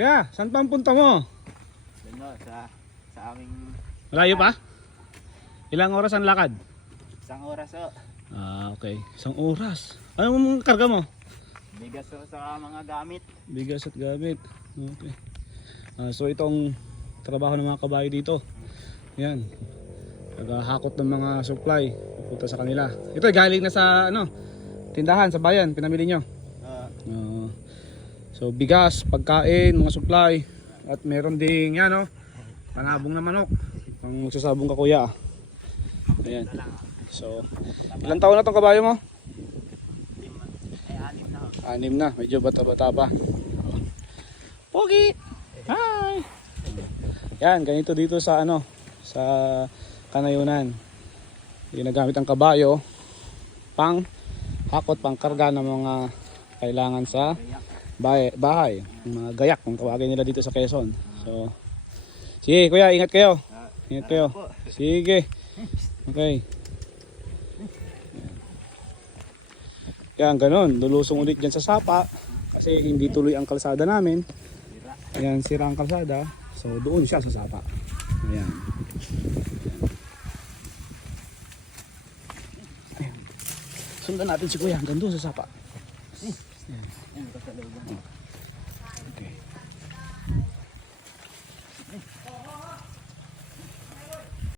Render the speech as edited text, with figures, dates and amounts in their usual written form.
Kuya, saan pa ang punta mo? Doon sa aming... Malayo pa? Ilang oras ang lakad? Isang oras o. Ah, okay. Isang oras. Ano mong karga mo? Bigas o sa mga gamit. Bigas at gamit. Okay. So itong trabaho ng mga kabayo dito. Yan. Naghahakot ng mga supply pupunta sa kanila. Ito galing na sa tindahan sa bayan, pinamili nyo. So bigas, pagkain, mga supply at meron ding panabong na manok. Pang magsasabong ka kuya. Ayan. So ilang taon na tong kabayo mo? Ay, 6 na. 6 na, medyo bata-bata pa. Pogi! Hi! Yan, ganito dito sa sa Kanayunan. Ginagamit ang kabayo pang hakot, pang karga ng mga kailangan sa bahay. Mga gayak kung tawagin nila dito sa Quezon. So, sige kuya, ingat kayo. Ingat kayo. Sige. Okay. Yan, ganun. Lulusong ulit dyan sa sapa. Kasi hindi tuloy ang kalsada namin. Ayan, sira ang kalsada. So, doon siya sa sapa. Ayan. Ayan. Sundan natin si kuya hanggang doon sa sapa. Ayan.